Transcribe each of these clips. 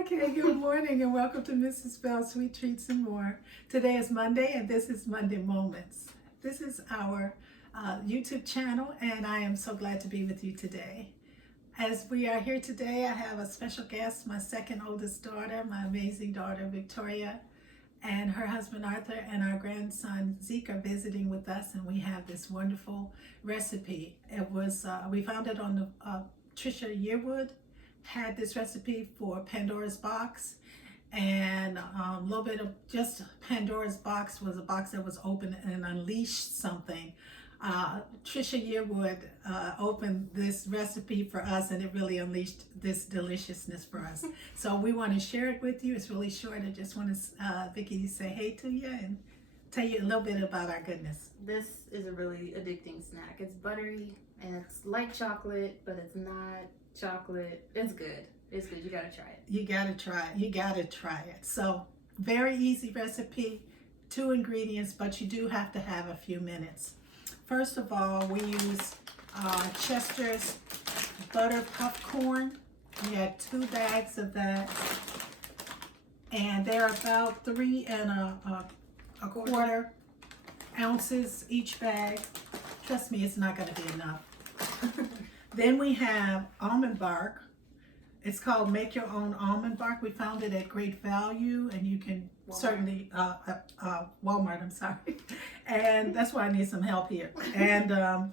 Okay, good morning and welcome to Mrs. Bell's Sweet Treats and More. Today is Monday and this is Monday Moments. This is our YouTube channel and I am so glad to be with you today. As we are here today, I have a special guest, my second oldest daughter, my amazing daughter Victoria, and her husband Arthur and our grandson Zeke are visiting with us, and we have this wonderful recipe. It was, we found it on the Trisha Yearwood had this recipe for Pandora's box, and a little bit of just Pandora's box was a box that was open and unleashed something. Trisha Yearwood opened this recipe for us, and it really unleashed this deliciousness for us. So we want to share it with you. It's really short. I just want to, Vicki, say hey to you and tell you a little bit about our goodness. This is a really addicting snack. It's buttery and it's like chocolate, but it's not chocolate. It's good. It's good. You gotta try it. You gotta try it. You gotta try it. So very easy recipe, 2 ingredients, but you do have to have a few minutes. First of all, we use Chester's butter Puffcorn. We had 2 bags of that, and they're about 3 1/4 ounces each bag. Trust me, it's not going to be enough. Then we have almond bark. It's called Make Your Own Almond Bark. We found it at great value, and you can certainly Walmart. I'm sorry, and that's why I need some help here. And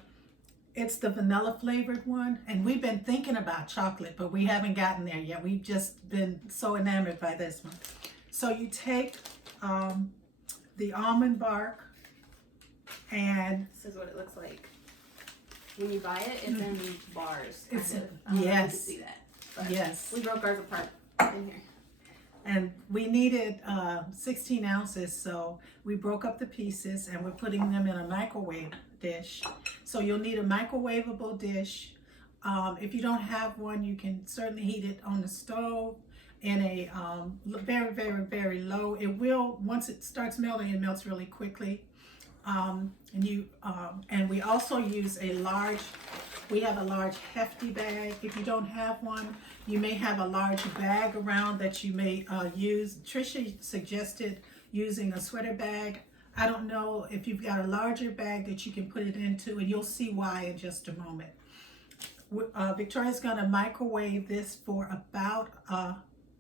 it's the vanilla flavored one, and we've been thinking about chocolate, but we haven't gotten there yet. We've just been so enamored by this one. So you take the almond bark, and this is what it looks like. When you buy it, it's in bars. It's kind of. I don't know if you yes, can see that. But yes. We broke ours apart in here. And we needed 16 ounces, so we broke up the pieces and we're putting them in a microwave dish. So you'll need a microwavable dish. If you don't have one, you can certainly heat it on the stove in a very, very, very low. It will, once it starts melting, it melts really quickly. And we also use we have a large hefty bag. If you don't have one, you may have a large bag around that you may use. Trisha suggested using a sweater bag. I don't know if you've got a larger bag that you can put it into, and you'll see why in just a moment. Victoria's gonna microwave this for about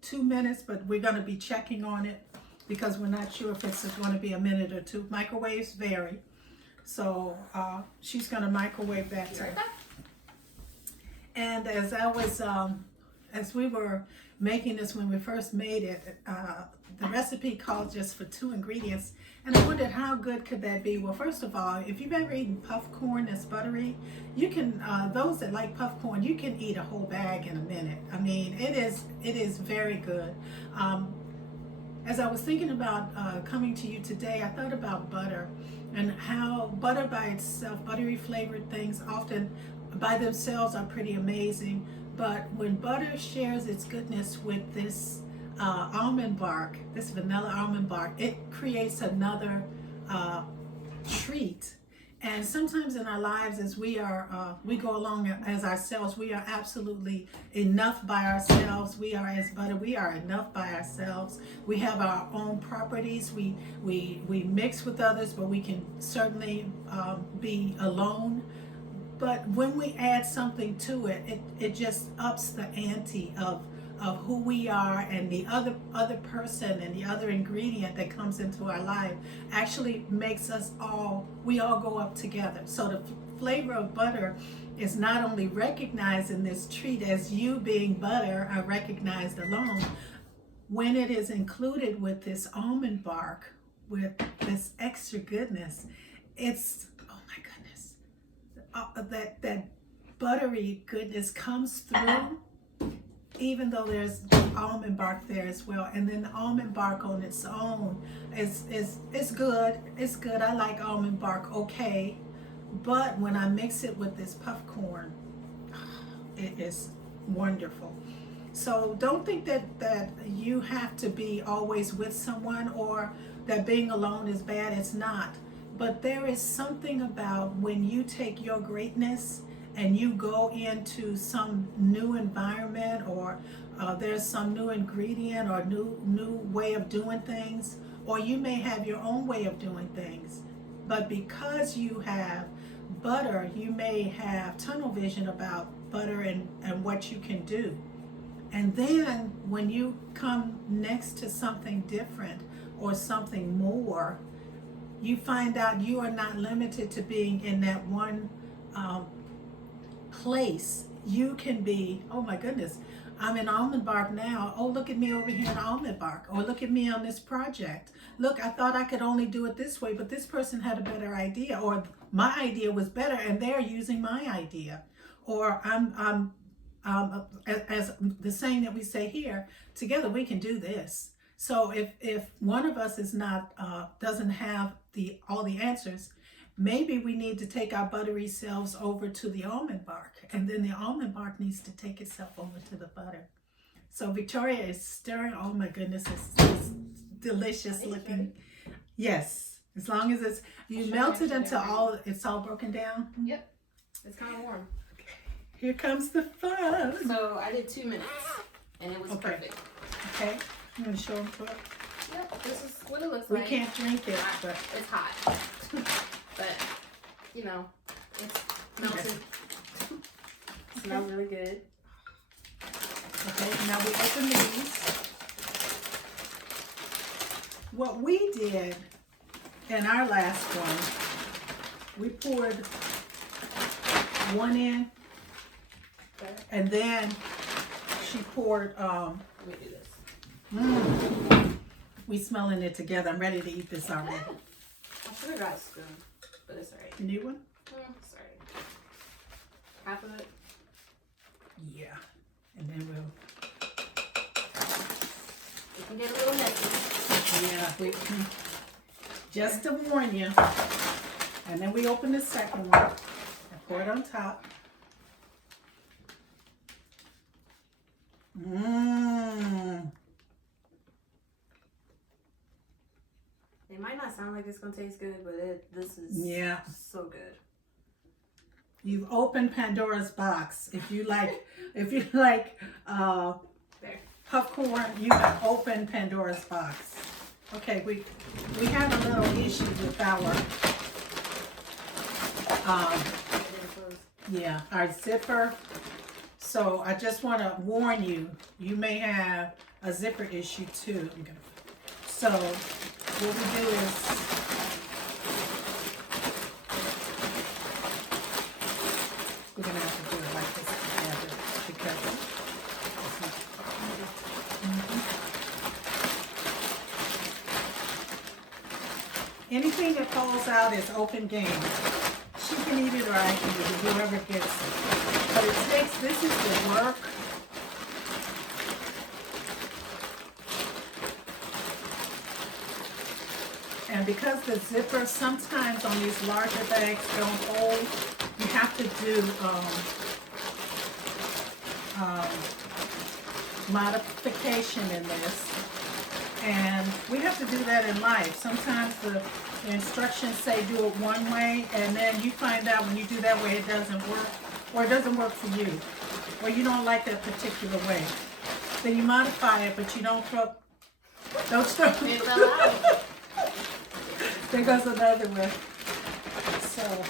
2 minutes, but we're gonna be checking on it because we're not sure if it's going to be a minute or 2. Microwaves vary. So she's going to microwave that too. And as I was, as we were making this when we first made it, the recipe called just for 2 ingredients. And I wondered how good could that be? Well, first of all, if you've ever eaten puffcorn that's buttery, you can, those that like puffcorn, you can eat a whole bag in a minute. I mean, it is very good. As I was thinking about coming to you today, I thought about butter and how butter by itself, buttery flavored things often by themselves are pretty amazing. But when butter shares its goodness with this almond bark, this vanilla almond bark, it creates another treat. And sometimes in our lives, as we go along as ourselves, we are absolutely enough by ourselves. We are as butter. We are enough by ourselves. We have our own properties. We mix with others, but we can certainly be alone. But when we add something to it, it just ups the ante of who we are, and the other person and the other ingredient that comes into our life actually makes we all go up together. So the flavor of butter is not only recognized in this treat as you being butter are recognized alone, when it is included with this almond bark, with this extra goodness, it's, oh my goodness, that buttery goodness comes through, even though there's almond bark there as well. And then the almond bark on its own is good. It's good. I like almond bark okay. But when I mix it with this puffcorn, it is wonderful. So don't think that you have to be always with someone, or that being alone is bad. It's not. But there is something about when you take your greatness and you go into some new environment or there's some new ingredient or new way of doing things, or you may have your own way of doing things. But because you have butter, you may have tunnel vision about butter and what you can do. And then when you come next to something different or something more, you find out you are not limited to being in that one place. You can be, oh my goodness, I'm in almond bark now. Oh, look at me over here in almond bark. Or look at me on this project. Look, I thought I could only do it this way, but this person had a better idea, or my idea was better and they're using my idea. Or as the saying that we say here, together we can do this. So if one of us is not doesn't have all the answers, maybe we need to take our buttery selves over to the almond bark, and then the almond bark needs to take itself over to the butter. So Victoria is stirring. Oh my goodness, it's delicious looking. Yes, as long as it's melt it until it's all broken down. Yep, it's kind of warm. Here comes the fun. So I did 2 minutes, and it was perfect. Okay, I'm gonna show them. Yep, this is what it looks We like. can't drink it, but it's hot. But you know, it's melted. Smells really good. Okay, now we open these. What we did in our last one, we poured one in, Okay. and then she poured, Let me do this. we smelling it together. I'm ready to eat this already. I should have got a spoon, but it's alright. You need one? Sorry. Half of it. Yeah. And then we'll, It can get a little messy. yeah, just to warn you. And then we open the second one and pour it on top. It might not sound like it's gonna taste good, but this is so good. You've opened Pandora's box. If you like Puffcorn, you have opened Pandora's box. Okay, we have a little issue with our our zipper. So I just want to warn you, you may have a zipper issue too. So what we do is we're gonna have to do it like this together because it's not, anything that falls out is open game. She can eat it or I can eat it, whoever gets it. But it takes, this is the work. And because the zipper sometimes on these larger bags don't hold, you have to do modification in this. And we have to do that in life. Sometimes the instructions say do it one way, and then you find out when you do that way it doesn't work, or it doesn't work for you, or you don't like that particular way. Then you modify it, but you don't throw. It fell out. There goes another one. So.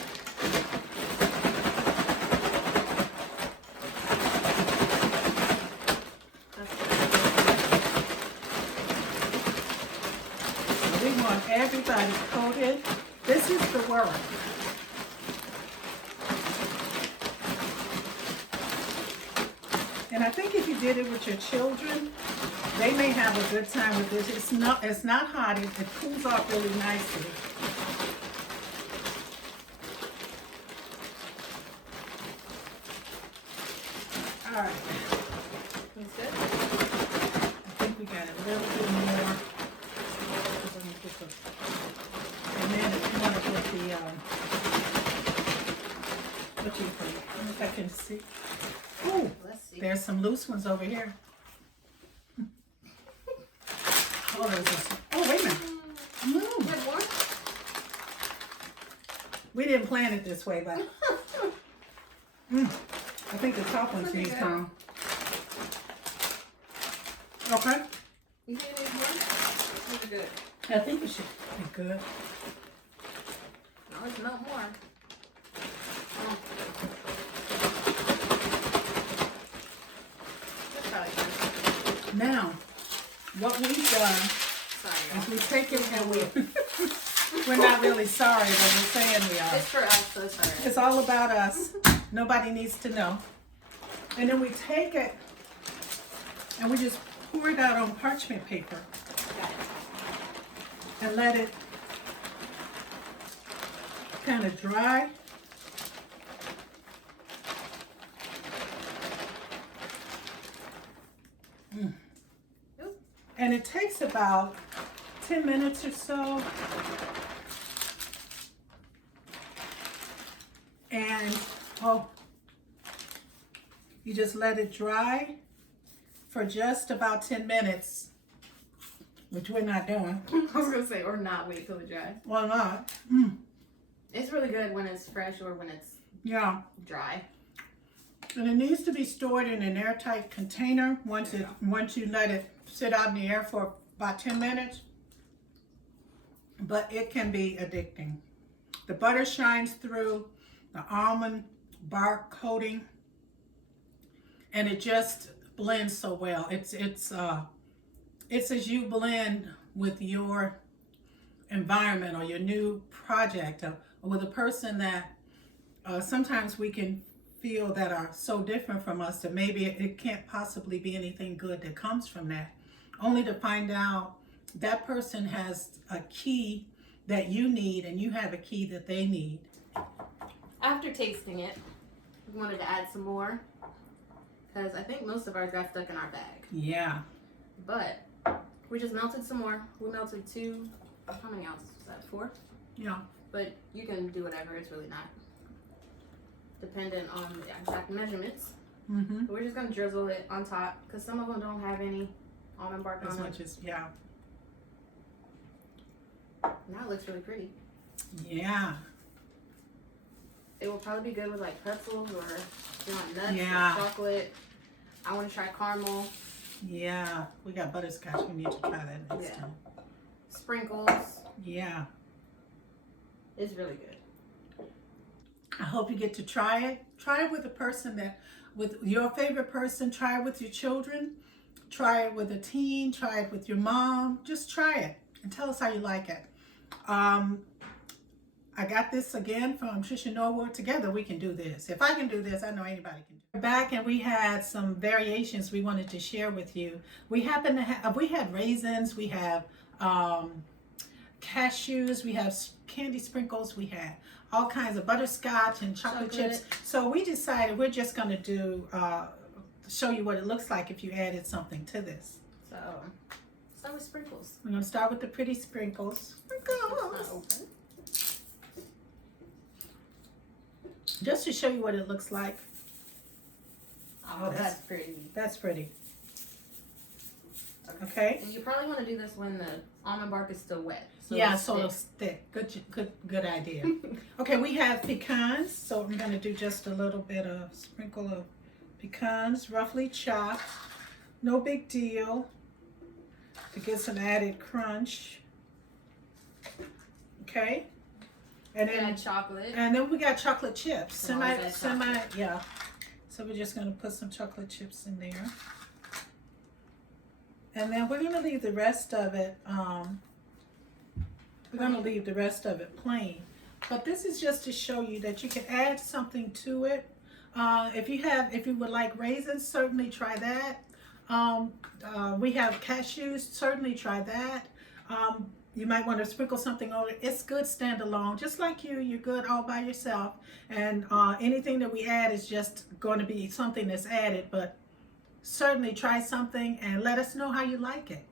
We want everybody coated. This is the work. And I think if you did it with your children, they may have a good time with this. It's not hot. It cools off really nicely. All right. That's good. I think we got a little bit more. And then if you want to put the, what do you think? I don't know if I can see. Ooh, Let's see. there's some loose ones over here. Oh, wait a minute. You have more? We didn't plan it this way, but I think the top ones need to come. Okay. You think it needs more? These are good. I think it should be good. No, it's not more. Oh. That's probably good. Now, what we've done Sorry, is we take it and we're not really sorry, but we're saying we are. it's for us, so sorry. It's all about us. Nobody needs to know. And then we take it and we just pour it out on parchment paper Got it. and let it kind of dry. And it takes about 10 minutes or so. And you just let it dry for just about 10 minutes, which we're not doing. I was gonna say, or not wait till it dries. Well, not. It's really good when it's fresh or when it's Yeah. dry. And it needs to be stored in an airtight container once you let it sit out in the air for about 10 minutes. But it can be addicting. The butter shines through the almond bark coating, and it just blends so well. It's as you blend with your environment or your new project or with a person that sometimes we can feel that are so different from us that maybe it can't possibly be anything good that comes from that, only to find out that person has a key that you need and you have a key that they need. After tasting it, we wanted to add some more because I think most of ours got stuck in our bag. Yeah. But we just melted some more. We melted 2, how many ounces was that? 4? Yeah. But you can do whatever, it's really not dependent on the exact measurements. Mm-hmm. But we're just gonna drizzle it on top because some of them don't have any almond bark As on much it. as, yeah. Now it looks really pretty. Yeah. It will probably be good with like pretzels or if you want nuts Yeah. or chocolate. I want to try caramel. Yeah. We got butterscotch. We need to try that next Yeah. time. Sprinkles. Yeah. It's really good. I hope you get to try it. Try it with a person with your favorite person. Try it with your children. Try it with a teen. Try it with your mom. Just try it and tell us how you like it. I got this again from Trisha Norwood. Together we can do this. If I can do this, I know anybody can do it. We're back and we had some variations we wanted to share with you. We happen to have, we had raisins, we have cashews, we have candy sprinkles, we had all kinds of butterscotch and chocolate chips. So we decided we're just going to do show you what it looks like if you added something to this. So start with sprinkles. We're going to start with the pretty sprinkles. It's not open. Just to show you what it looks like. Oh, that's pretty. That's pretty. Okay. And you probably want to do this when the almond bark is still wet. So Yeah, so it'll stick. Good idea. Okay, we have pecans, so I'm going to do just a little bit of sprinkle of pecans, roughly chopped. No big deal. To get some added crunch. Okay. And then chocolate. And then we got chocolate chips. So Yeah. So we're just going to put some chocolate chips in there. And then we're going to leave the rest of it, plain. But this is just to show you that you can add something to it. If you would like raisins, certainly try that. We have cashews, certainly try that. You might want to sprinkle something on it. It's good standalone, just like you're good all by yourself. And anything that we add is just going to be something that's added, but certainly try something and let us know how you like it.